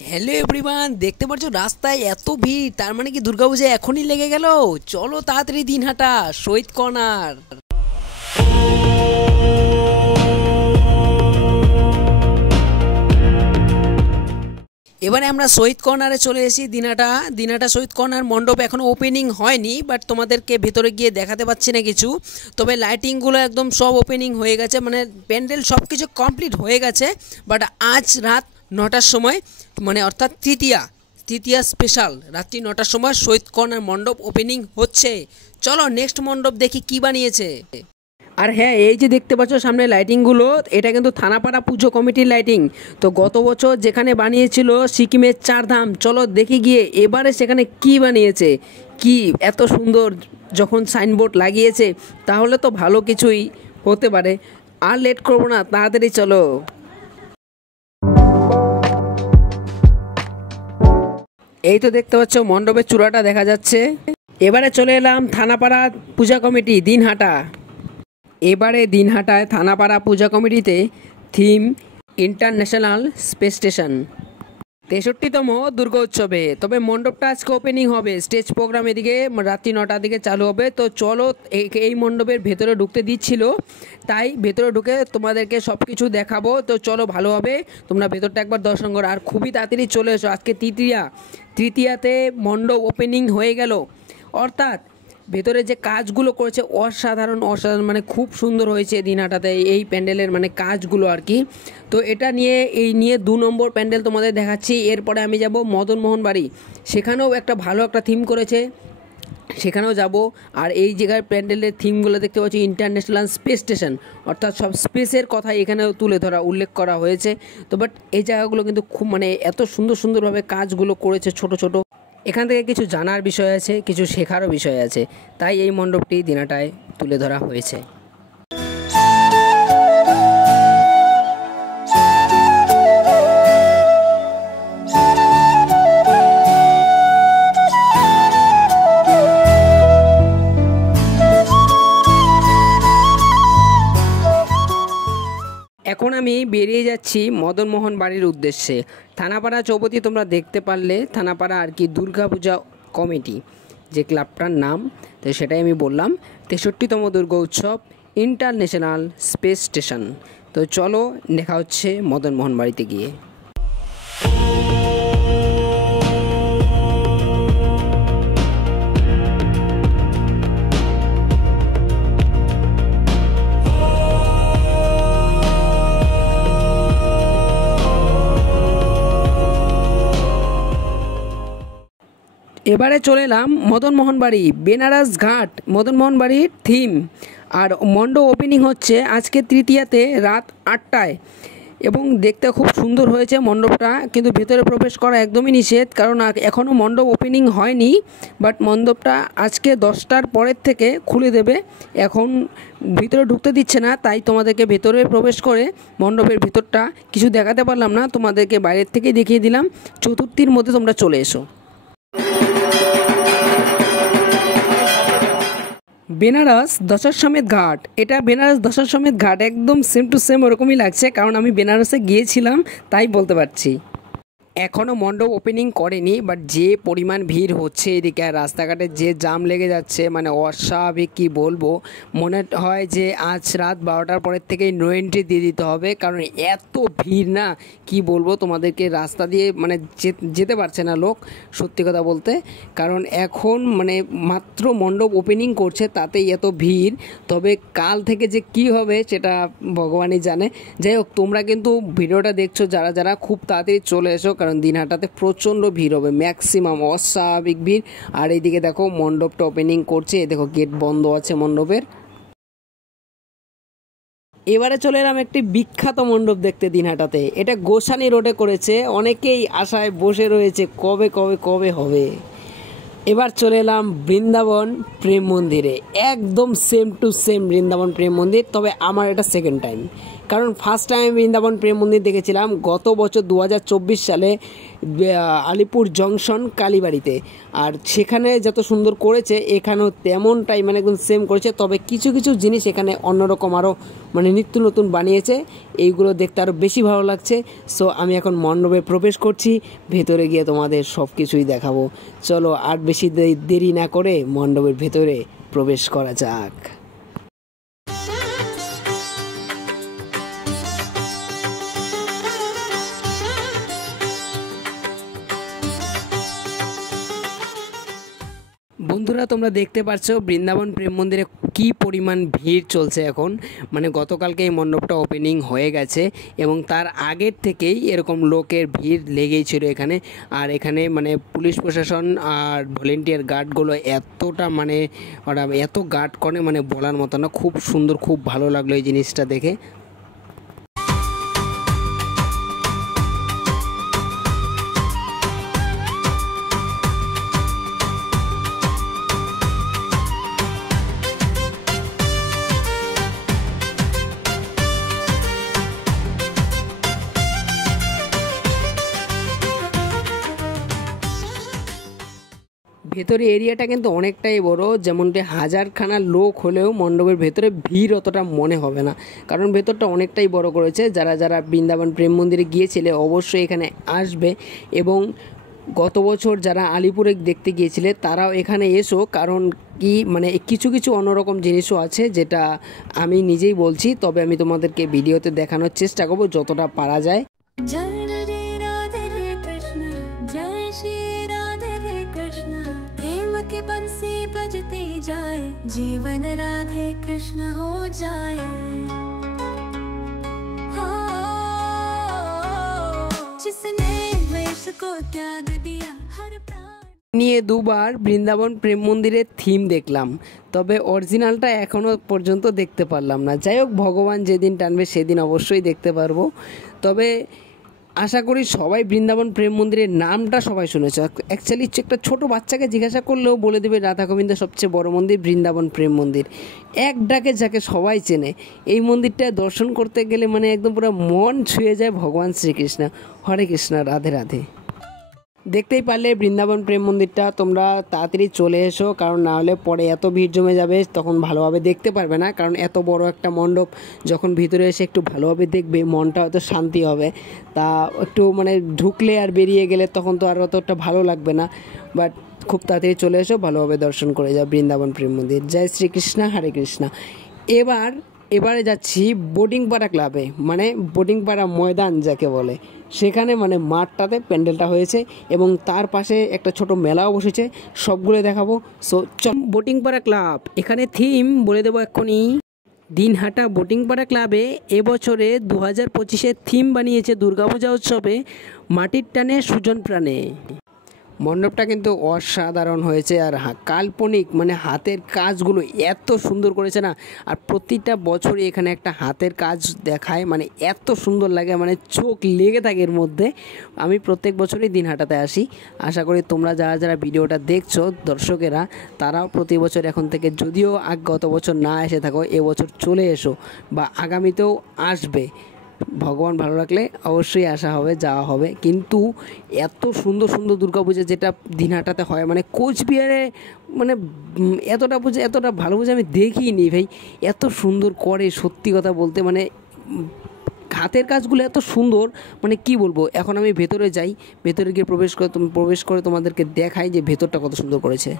Hello everyone, দেখতে পাচ্ছ রাস্তায় এত ভিড়, তার মানে কি দুর্গাপূজা এখনই লেগে গেল। চলো তাড়াতাড়ি দিনহাটা শহীদ কর্নার। এবারে আমরা শহীদ কর্নারে চলে এসেছি। দিনহাটা শহীদ কর্নার মণ্ডপ এখনও ওপেনিং হয়নি, বাট তোমাদেরকে ভেতরে গিয়ে দেখাতে পাচ্ছি না কিছু। তবে লাইটিংগুলো একদম সব ওপেনিং হয়ে গেছে, মানে প্যান্ডেল সব কিছু কমপ্লিট হয়ে গেছে। বাট আজ রাত 9টার সময়, মানে অর্থাৎ তৃতীয়া স্পেশাল রাত্রি 9টার সময় শহীদ কর্নার মণ্ডপ ওপেনিং হচ্ছে। চলো নেক্সট মণ্ডপ দেখি কি বানিয়েছে। আর হ্যাঁ, এই যে দেখতে পাচ্ছ সামনে লাইটিংগুলো, এটা কিন্তু থানাপাড়া পুজো কমিটির লাইটিং। তো গত বছর যেখানে বানিয়েছিল সিকিমের 4 ধাম, চলো দেখে গিয়ে এবারে সেখানে কি বানিয়েছে। কি এত সুন্দর যখন সাইনবোর্ড লাগিয়েছে, তাহলে তো ভালো কিছুই হতে পারে। আর লেট করবো না, তাড়াতাড়ি চলো। এই তো দেখতে পাচ্ছ মণ্ডপের চূড়াটা দেখা যাচ্ছে। এবারে চলে এলাম থানাপাড়া পূজা কমিটি দিনহাটা। এবারে দিনহাটায় থানাপাড়া পূজা কমিটিতে থিম ইন্টারন্যাশনাল স্পেস স্টেশন 63তম দুর্গা উৎসবে। তবে মণ্ডপটা আজকে ওপেনিং হবে, স্টেজ প্রোগ্রাম এদিকে রাত্রি 9টার দিকে চালু হবে। তো চলো, এই মণ্ডপের ভেতরে ঢুকতে দিচ্ছিল, তাই ভেতরে ঢুকে তোমাদেরকে সব কিছু দেখাবো। তো চলো, ভালোভাবে তোমরা ভেতরটা একবার দর্শন করো। আর খুবই তাড়াতাড়ি চলে এসো, আজকে তৃতীয়াতে মণ্ডপ ওপেনিং হয়ে গেল। অর্থাৎ ভেতরে যে কাজগুলো করেছে অসাধারণ, মানে খুব সুন্দর হয়েছে দিনহাটাতে এই প্যান্ডেলের মানে কাজগুলো আর কি। তো এটা নিয়ে 2 নম্বর প্যান্ডেল তোমাদের দেখাচ্ছি। এরপরে আমি যাব মদনমোহন বাড়ি, সেখানেও একটা ভালো একটা থিম করেছে, সেখানেও যাব। আর এই জায়গার প্যান্ডেলের থিমগুলো দেখতে পাচ্ছি ইন্টারন্যাশনাল স্পেস স্টেশন, অর্থাৎ সব স্পেসের কথা এখানেও উল্লেখ করা হয়েছে। তো বাট এই জায়গাগুলো কিন্তু খুব মানে এত সুন্দরভাবে কাজগুলো করেছে ছোট ছোট। এখান থেকে কিছু জানার বিষয় আছে, কিছু শেখারও বিষয় আছে, তাই এই মণ্ডপটি দিনহাটায় তুলে ধরা হয়েছে। এখন আমি বেরিয়ে যাচ্ছি মদনমোহন বাড়ির উদ্দেশ্যে। থানাপাড়া চৌপতি তোমরা দেখতে পারলে, থানাপাড়া আর কি দুর্গাপূজা কমিটি যে ক্লাবটার নাম, তো সেটাই আমি বললাম। 63তম দুর্গা উৎসব ইন্টারন্যাশনাল স্পেস স্টেশন। তো চলো দেখা হচ্ছে মদনমোহন বাড়িতে গিয়ে। এবারে চলে এলাম মদনমোহন বাড়ি, বেনারস ঘাট মদনমোহন বাড়ির থিম। আর মণ্ডপ ওপেনিং হচ্ছে আজকে তৃতীয়াতে রাত 8টায়, এবং দেখতে খুব সুন্দর হয়েছে মণ্ডপটা। কিন্তু ভেতরে প্রবেশ করা একদমই নিষেধ, কারণ এখনও মণ্ডপ ওপেনিং হয়নি। বাট মণ্ডপটা আজকে 10টার পরের থেকে খুলে দেবে, এখন ভিতরে ঢুকতে দিচ্ছে না। তাই তোমাদেরকে ভেতরে প্রবেশ করে মণ্ডপের ভিতরটা কিছু দেখাতে পারলাম না, তোমাদেরকে বাইরের থেকেই দেখিয়ে দিলাম। চতুর্থীর মধ্যে তোমরা চলে এসো। বেনারস দশাশ্বমেধ ঘাট, এটা বেনারস দশাশ্বমেধ ঘাট, একদম সেম টু সেম ওরকমই লাগছে, কারণ আমি বেনারসে গিয়েছিলাম তাই বলতে পারছি। এখনও মণ্ডপ ওপেনিং করেনি, বাট যে পরিমাণ ভিড় হচ্ছে এদিকে, আর রাস্তাঘাটে যে জাম লেগে যাচ্ছে, মানে অস্বাভাবিক কি বলবো। মনে হয় যে আজ রাত 12টার পরের থেকেই নো এন্ট্রি দিয়ে দিতে হবে, কারণ এত ভিড় না কি বলবো তোমাদেরকে। রাস্তা দিয়ে মানে যেতে পারছে না লোক, সত্যি কথা বলতে। কারণ এখন মানে মাত্র মণ্ডপ ওপেনিং করছে, তাতেই এত ভিড়। তবে কাল থেকে যে কি হবে সেটা ভগবানই জানে। যাই হোক, তোমরা কিন্তু ভিডিওটা দেখছো যারা খুব তাড়াতাড়ি চলে এসো, কারণ দিনহাটাতে প্রচণ্ড ভিড় হবে, ম্যাক্সিমাম অস্বাভাবিক ভিড়। আর এইদিকে দেখো মণ্ডপটা ওপেনিং করছে, দেখো গেট বন্ধ আছে মণ্ডপের। এবারে চলে এলাম একটি বিখ্যাত মণ্ডপ দেখতে দিনহাটাতে, এটা গোসানি রোডে করেছে, অনেকেই আশায় বসে রয়েছে কবে হবে। এবার চলে এলাম বৃন্দাবন প্রেম মন্দিরে, একদম সেম টু সেম বৃন্দাবন প্রেম মন্দির। তবে আমার এটা সেকেন্ড টাইম, কারণ ফার্স্ট টাইম বৃন্দাবন প্রেম মন্দির দেখেছিলাম গত বছর 2024 সালে আলিপুর জংশন কালীবাড়িতে। আর সেখানে যত সুন্দর করেছে এখানেও তেমনটাই মানে একদম সেম করেছে, তবে কিছু কিছু জিনিস এখানে অন্যরকম আরও মানে নিত্য নতুন বানিয়েছে, এইগুলো দেখতে আরও বেশি ভালো লাগছে। সো আমি এখন মণ্ডপে প্রবেশ করছি, ভেতরে গিয়ে তোমাদের সব কিছুই দেখাবো। চলো আর বেশি দেরি না করে মণ্ডপের ভেতরে প্রবেশ করা যাক। বন্ধুরা তোমরা দেখতে পাচ্ছ বৃন্দাবন প্রেম মন্দিরে কি পরিমাণ ভিড় চলছে এখন। মানে গতকালকে এই মণ্ডপটা ওপেনিং হয়ে গেছে এবং তার আগের থেকেই এরকম লোকের ভিড় লেগেই ছিল এখানে। আর এখানে মানে পুলিশ প্রশাসন আর ভলেন্টিয়ার গার্ডগুলো এতটা মানে ওরা এত গার্ড করে মানে বলার মতো না, খুব সুন্দর, খুব ভালো লাগলো এই জিনিসটা দেখে। ভেতরে এরিয়াটা কিন্তু অনেকটাই বড়, যেমনটি হাজারখানা লোক হলেও মণ্ডপের ভেতরে ভিড় অতটা মনে হবে না, কারণ ভেতরটা অনেকটাই বড় করেছে। যারা যারা বৃন্দাবন প্রেম মন্দিরে গিয়েছিলে অবশ্যই এখানে আসবে, এবং গত বছর যারা আলিপুরে দেখতে গিয়েছিলে তারাও এখানে এসো, কারণ কি মানে কিছু কিছু অন্যরকম জিনিসও আছে যেটা আমি নিজেই বলছি, তবে আমি তোমাদেরকে ভিডিওতে দেখানোর চেষ্টা করবো যতটা পারা যায়। बंसी बजती जाए, जीवन राधे कृष्ण हो जाए। जिसने वेश को त्याग दिया हर प्राण নিয়ে দুবার বৃন্দাবন প্রেম মন্দিরের থিম দেখলাম, তবে অরিজিনালটা এখনও পর্যন্ত দেখতে পারলাম না। যাই হোক, ভগবান যেদিন টানবে সেদিন অবশ্যই দেখতে পারবো। তবে আশা করি সবাই বৃন্দাবন প্রেম মন্দিরের নামটা সবাই শুনেছে। অ্যাকচুয়ালি একটা ছোট বাচ্চাকে জিজ্ঞাসা করলেও বলে দেবে রাধা গোবিন্দ সবচেয়ে বড় মন্দির বৃন্দাবন প্রেম মন্দির, এক ডাকে যাকে সবাই চেনে। এই মন্দিরটা দর্শন করতে গেলে মানে একদম পুরো মন ছুঁয়ে যায় ভগবান শ্রীকৃষ্ণ। হরে কৃষ্ণ, রাধে রাধে। দেখতেই পারলে বৃন্দাবন প্রেম মন্দিরটা, তোমরা তাড়াতাড়ি চলে এসো, কারণ না হলে পরে এত ভিড় জমে যাবে তখন ভালোভাবে দেখতে পারবে না। কারণ এত বড় একটা মণ্ডপ যখন ভিতরে এসে একটু ভালোভাবে দেখবে মনটা হয়তো শান্তি হবে, তা একটু মানে ঢুকলে আর বেরিয়ে গেলে তখন তো আর অতটা ভালো লাগবে না। বাট খুব তাড়াতাড়ি চলে এসো, ভালোভাবে দর্শন করে যাও বৃন্দাবন প্রেম মন্দির। জয় শ্রীকৃষ্ণ, হরে কৃষ্ণ। এবারে যাচ্ছি বোটিংপাড়া ক্লাবে, মানে বোটিংপাড়া ময়দান যাকে বলে, সেখানে মানে মাঠটাতে প্যান্ডেলটা হয়েছে এবং তার পাশে একটা ছোট মেলাও বসেছে, সবগুলো দেখাবো। সো বোটিংপাড়া ক্লাব, এখানে থিম বলে দেবো এক্ষুনি। দিনহাটা বোটিংপাড়া ক্লাবে এবছরে 2025-এর থিম বানিয়েছে দুর্গাপূজা উৎসবে মাটির টানে সুজন প্রাণে। মণ্ডপটা কিন্তু অসাধারণ হয়েছে, আর কাল্পনিক মানে হাতের কাজগুলো এত সুন্দর করেছে না। আর প্রতিটা বছরই এখানে একটা হাতের কাজ দেখায়, মানে এত সুন্দর লাগে, মানে চোখ লেগে থাকে এর মধ্যে। আমি প্রত্যেক বছরই দিনহাটাতে আসি। আশা করি তোমরা যারা যারা ভিডিওটা দেখছো দর্শকেরা, তারাও প্রতি বছর এখন থেকে, যদিও গত বছর না এসে থাকো, এবছর চলে এসো বা আগামীতেও আসবে। ভগবান ভালো রাখলে অবশ্যই আসা হবে, যাওয়া হবে। কিন্তু এত সুন্দর সুন্দর দুর্গাপূজা যেটা দিনহাটাতে হয়, মানে কোচবিহারে মানে এতটা ভালো পূজা আমি দেখিনি ভাই। এত সুন্দর করে, সত্যি কথা বলতে মানে হাতের কাজগুলো এত সুন্দর, মানে কি বলবো। এখন আমি ভেতরে যাই, ভেতরে গিয়ে প্রবেশ করে তোমাদেরকে দেখাই যে ভেতরটা কত সুন্দর করেছে।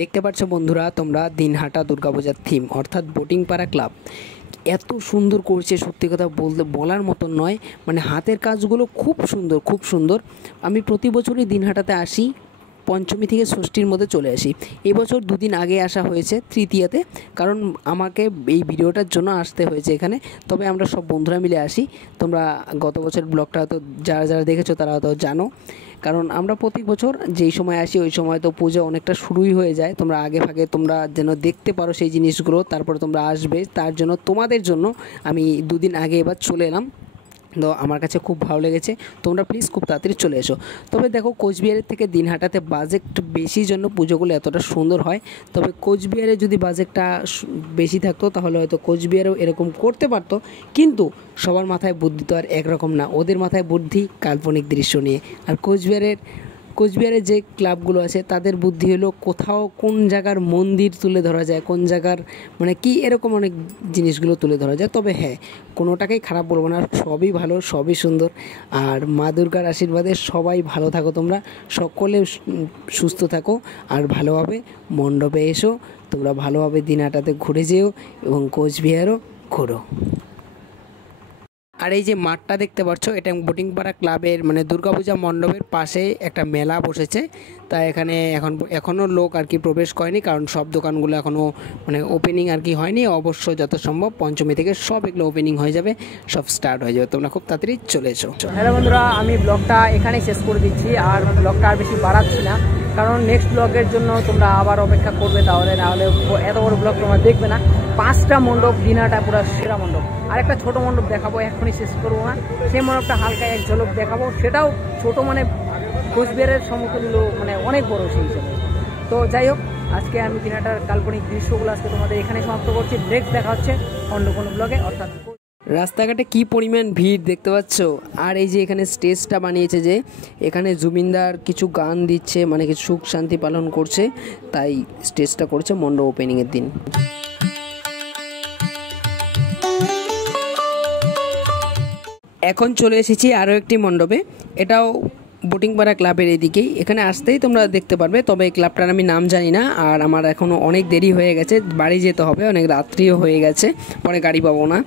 দেখতে পাচ্ছ বন্ধুরা তোমরা দিনহাটা দুর্গাপূজার থিম, অর্থাৎ বোটিংপাড়া ক্লাব এত সুন্দর করছে, সত্যি কথা বলতে বলার মতন নয়। মানে হাতের কাজগুলো খুব সুন্দর, খুব সুন্দর। আমি প্রতি বছরই দিনহাটাতে আসি, পঞ্চমী থেকে ষষ্ঠীর মধ্যে চলে আসি। এবছর দুদিন আগে আসা হয়েছে তৃতীয়াতে, কারণ আমাকে এই ভিডিওটার জন্য আসতে হয়েছে এখানে। তবে আমরা সব বন্ধুরা মিলে আসি। তোমরা গত বছর ব্লগটা হয়তো যারা যারা দেখেছো তারা হয়তো জানো, কারণ আমরা প্রতি বছর যেই সময় আসি ওই সময় তো পুজো অনেকটা শুরুই হয়ে যায়। তোমরা আগে ভাগে তোমরা যেন দেখতে পারো সেই জিনিসগুলো, তারপরে তোমরা আসবে, তার জন্য তোমাদের জন্য আমি দুদিন আগে এবার চলে এলাম। তো আমার কাছে খুব ভালো লেগেছে। তোমরা প্লিজ খুব তাড়াতাড়ি চলে এসো। তবে দেখো, কোচবিহারের থেকে দিনহাটাতে বাজেট বেশি জন্য পুজোগুলো এতটা সুন্দর হয়। তবে কোচবিহারে যদি বাজেটটা বেশি থাকতো তাহলে হয়তো কোচবিহারেও এরকম করতে পারতো, কিন্তু সবার মাথায় বুদ্ধি তো আর একরকম না। ওদের মাথায় বুদ্ধি কাল্পনিক দৃশ্য নিয়ে, আর কোচবিহারের যে ক্লাবগুলো আছে তাদের বুদ্ধি হলো কোথাও কোন জায়গার মন্দির তুলে ধরা যায়, কোন জায়গার মানে কি, এরকম অনেক জিনিসগুলো তুলে ধরা যায়। তবে হ্যাঁ, কোনোটাকেই খারাপ বলবো না, সবই ভালো, সবই সুন্দর। আর মা দুর্গার আশীর্বাদে সবাই ভালো থাকো, তোমরা সকলে সুস্থ থাকো, আর ভালোভাবে মণ্ডপে এসো। তোমরা ভালোভাবে দিনহাটাতে ঘুরে যেও এবং কোচবিহারও ঘোরো। আর এই যে মাঠটা দেখতে পাচ্ছ, এটা বোটিংপাড়া ক্লাবের মানে দুর্গাপূজা মণ্ডপের পাশে একটা মেলা বসেছে। তা এখানে এখনও লোক আর কি প্রবেশ করেনি, কারণ সব দোকানগুলো এখনও মানে ওপেনিং আর কি হয়নি। অবশ্য যত সম্ভব পঞ্চমী থেকে সব এগুলো ওপেনিং হয়ে যাবে, সব স্টার্ট হয়ে যাবে। তোমরা খুব তাড়াতাড়ি চলে এসো। হ্যালো বন্ধুরা, আমি ব্লগটা এখানেই শেষ করে দিচ্ছি, আর ব্লগটা আর বেশি বাড়াচ্ছি না, কারণ নেক্সট ব্লগের জন্য তোমরা আবার অপেক্ষা করবে, তাহলে নাহলে এত বড় ব্লগ তোমরা দেখবে না। 5টা মণ্ডপ, দিনহাটা পুরো সেরা মণ্ডপ। আর একটা ছোট মণ্ডপ দেখাবো, এখনই শেষ করবো না। সেই মণ্ডপটা হালকা এক ঝলক দেখাবো, সেটাও ছোট, মানে কোচবিহারের সমতুল্য, মানে অনেক বড় সেই হিসেবে। তো যাই হোক, আজকে আমি দিনহাটার কাল্পনিক দৃশ্যগুলো আজকে তোমাদের এখানে সমাপ্ত করছি। নেক্সট দেখা হচ্ছে অন্য কোনো ব্লগে, অর্থাৎ রাস্তাঘাটে কি পরিমাণ ভিড় দেখতে পাচ্ছ। আর এই যে এখানে স্টেজটা বানিয়েছে, যে এখানে জুবিনদার কিছু গান দিচ্ছে, মানে কিছু সুখ শান্তি পালন করছে, তাই স্টেজটা করছে মণ্ডপ ওপেনিংয়ের দিন। এখন চলে এসেছি আরও একটি মণ্ডপে, এটাও বোটিংপাড়া ক্লাবের এদিকেই। এখানে আসতেই তোমরা দেখতে পারবে, তবে এই ক্লাবটার আমি নাম জানি না। আর আমার এখনও অনেক দেরি হয়ে গেছে, বাড়ি যেতে হবে, অনেক রাত্রিও হয়ে গেছে, পরে গাড়ি পাবো না।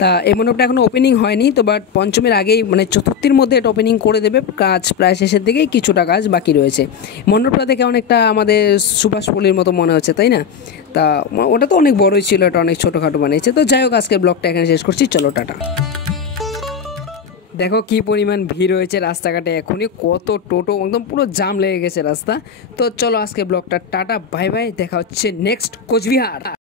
তা এই মণ্ডপটা এখনও ওপেনিং হয়নি, তো বাট পঞ্চমীর আগেই মানে চতুর্থীর মধ্যে এটা ওপেনিং করে দেবে। কাজ প্রায় শেষের দিকেই, কিছুটা কাজ বাকি রয়েছে। মণ্ডপটা দেখে অনেকটা আমাদের সুভাষপল্লির মতো মনে হচ্ছে, তাই না? তা ওটা তো অনেক বড়ই ছিল, এটা অনেক ছোটোখাটো বানিয়েছে। তো যাই হোক, আজকে ব্লগটা এখানে শেষ করছি, চলো টাটা। দেখো কি পরিমাণ ভিড় হয়েছে রাস্তাঘাটে, এখনই কত টোটো, একদম পুরো জাম লেগে গেছে রাস্তা। তো চলো আজকে ব্লগটা টাটা, বাই বাই, দেখা হচ্ছে নেক্সট কোচবিহার।